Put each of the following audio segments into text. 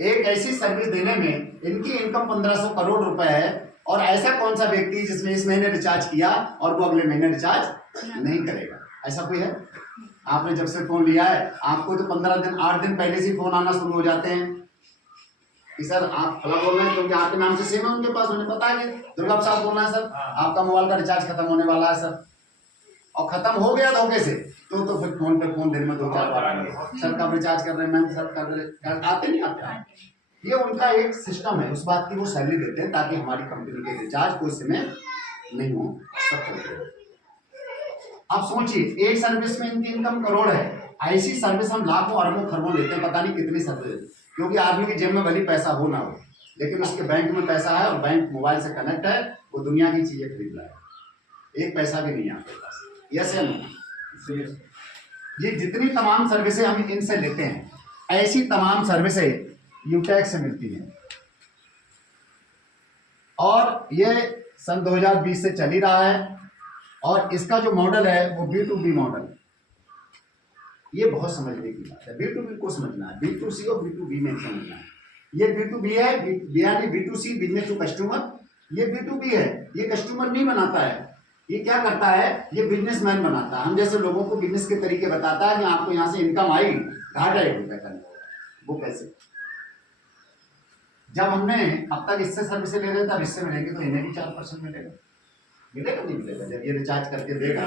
एक ऐसी सर्विस देने में इनकी इनकम 1500 करोड़ रुपए है, और ऐसा कौन सा व्यक्ति जिसने इस महीने रिचार्ज किया और वो अगले महीने रिचार्ज नहीं करेगा? ऐसा कोई है? आपने जब से फोन लिया है आपको तो 15 दिन 8 दिन पहले से फोन आना शुरू हो जाते हैं कि सर आप फला बोल रहे हैं क्योंकि आपके नाम से सिम है उनके पास, उन्हें पता है कि दुर्गा प्रसाद बोल रहे हैं सर, आपका मोबाइल का रिचार्ज खत्म होने वाला है सर, और खत्म हो गया धोखे से तो फिर फोन पे फोन दिन में 2-4 बार सर कब रिचार्ज कर रहे हैं मैम, सर कर रहे आते नहीं आते। ये उनका एक सिस्टम है, उस बात की वो सैलरी देते हैं ताकि हमारी कंपनी के रिचार्ज कोई समय नहीं हो सकते। आप सोचिए एक सर्विस में इनकी इनकम करोड़ है, ऐसी सर्विस हम लाखों अरबों खरबों लेते हैं, पता नहीं कितनी सर्विस, क्योंकि आदमी की जेब में भले पैसा हो ना हो लेकिन उसके बैंक में पैसा है और बैंक मोबाइल से कनेक्ट है, वो दुनिया की चीजें खरीद रहा है, एक पैसा भी नहीं है आपके पास। यस या नो? ये जितनी तमाम सर्विसें हम इनसे लेते हैं ऐसी तमाम सर्विसें यूटेक्स से मिलती हैं, और ये सन 2020 से चल ही रहा है, और इसका जो मॉडल है वो B2B मॉडल। ये बहुत समझने की बात है, B2B को समझना है, B2C और B2B में समझना है। ये B2B है, यानी B2C बिजनेस टू कस्टमर, ये B2B है, ये कस्टमर नहीं बनाता है, ये क्या करता है, ये बिजनेसमैन बनाता है। हम जैसे लोगों को बिजनेस के तरीके बताता है कि आपको यहाँ से इनकम आएगी, घाटा 1 रुपये का, वो कैसे? जब हमने अब तक इससे सर्विस ले रहे थे, अब इससे मिलेंगे तो इन्हें भी 4% मिलेगा, मिलेगा नहीं मिलेगा? जब ये रिचार्ज करके देगा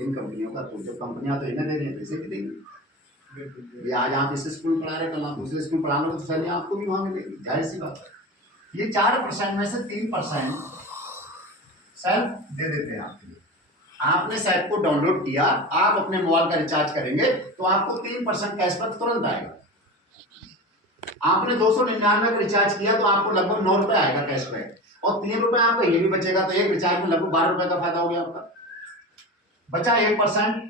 इन कंपनियों का, तो जो कंपनियां तो इन्हें दे रही है पैसे भी देंगी। ये आज आप इस स्कूल में पढ़ा रहे, कल आप दूसरे स्कूल पढ़ा लो तो सैलरी आपको भी वहां मिलेगी, जाहिर सी बात है। ये 4% में से 3% सेल्फ दे देते हैं आपके लिए। आपने सेट को डाउनलोड किया, आप अपने मोबाइल का रिचार्ज करेंगे तो आपको 3% कैशबैक तुरंत आएगा। आपने 299 का रिचार्ज किया तो आपको लगभग 9 रुपए आएगा कैशबैक, और 3 रुपए आपका ये भी बचेगा, तो एक रिचार्ज में लगभग 12 रुपए का फायदा हो गया आपका। बचा 1%।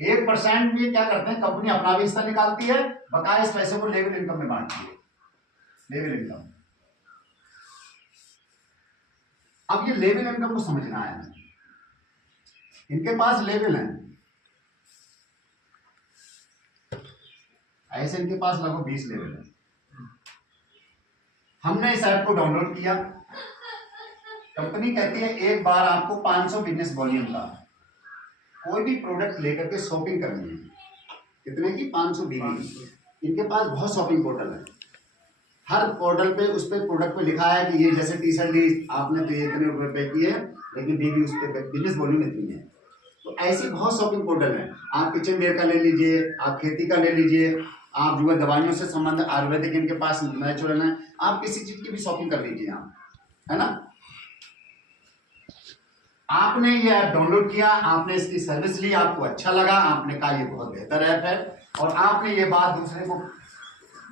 1% में क्या करते हैं, कंपनी अपना भी हिस्सा निकालती है, बकाया इस पैसे को लेवल इनकम में बांटती है, लेवल इनकम। अब ये लेवल इनकम को समझना है, इनके पास लेवल है, ऐसे इनके पास लगभग 20 लेवल है। हमने इस ऐप को डाउनलोड किया, कंपनी कहती है एक बार आपको 500 बिजनेस वॉल्यूम का कोई भी प्रोडक्ट लेकर के शॉपिंग करनी है, कितने की? 500 बीबी। इनके पास बहुत शॉपिंग पोर्टल है, हर पोर्टल पे उस पे प्रोडक्ट पे लिखा है कि ये जैसे टी शर्ट ली आपने तो ये इतने रुपए पे की है, लेकिन बीबी उस पर बिजनेस वॉल्यूम इतनी है। तो ऐसी बहुत शॉपिंग पोर्टल है, आप किचन वेयर का ले लीजिए, आप खेती का ले लीजिए, आप जो है दवाइयों से संबंध आयुर्वेदिक इनके पास नेचुरल है, आप किसी चीज की भी शॉपिंग कर लीजिए आप, है ना। आपने ये ऐप डाउनलोड किया, आपने इसकी सर्विस ली, आपको अच्छा लगा, आपने कहा ये बहुत बेहतर ऐप है, और आपने ये बात दूसरे को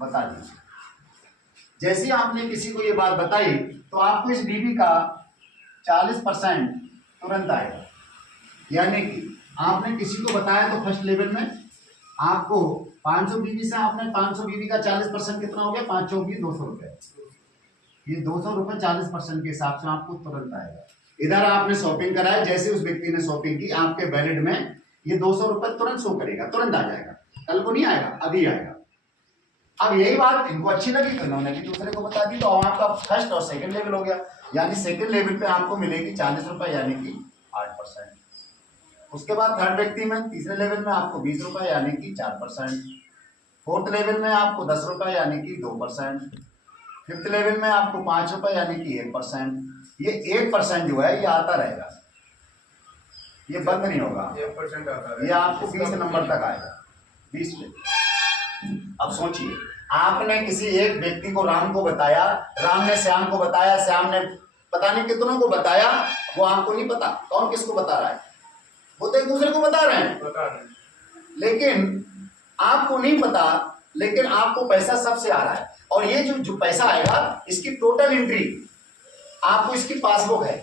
बता दी। जैसे ही आपने किसी को ये बात बताई तो आपको इस बीबी का 40% तुरंत आएगा। यानी कि आपने किसी को बताया तो फर्स्ट लेवल में आपको 500 बीबी से आपने 500 बीबी का 40% कितना हो गया? 5 चौकी 200 रुपये। ये 200 रुपये 40% के हिसाब से आपको तुरंत आएगा। इधर आपने शॉपिंग कराया, जैसे उस व्यक्ति ने शॉपिंग की आपके वैलेट में ये 200 रुपये तुरंत शो करेगा, तुरंत आ जाएगा, कल को नहीं आएगा, अभी आएगा। अब यही बात इनको अच्छी लगी तो इन्होंने भी दूसरे को बता दी, तो आपका फर्स्ट और सेकंड लेवल हो गया। यानी सेकंड लेवल पे आपको मिलेगी 40 रुपये यानी कि 8%। उसके बाद थर्ड व्यक्ति में तीसरे लेवल में आपको 20 रुपये यानी कि 4%। फोर्थ लेवल में आपको 10 रुपये यानी कि 2%। फिफ्थ लेवल में आपको 5 रुपये यानी कि 1%। ये 1% जो है ये आता रहेगा, ये बंद नहीं होगा, 1% आता है, ये आपको 20 नंबर तक आएगा, 20 पे। अब सोचिए, आपने किसी एक व्यक्ति को, राम को बताया, राम ने श्याम को बताया, श्याम ने पता नहीं कितनों को बताया, वो आपको नहीं पता कौन किसको बता रहा है, वो तो एक दूसरे को बता रहे हैं, लेकिन आपको नहीं पता, लेकिन आपको पैसा सबसे आ रहा है। और ये जो पैसा आएगा इसकी टोटल एंट्री आपको इसकी पासबुक है,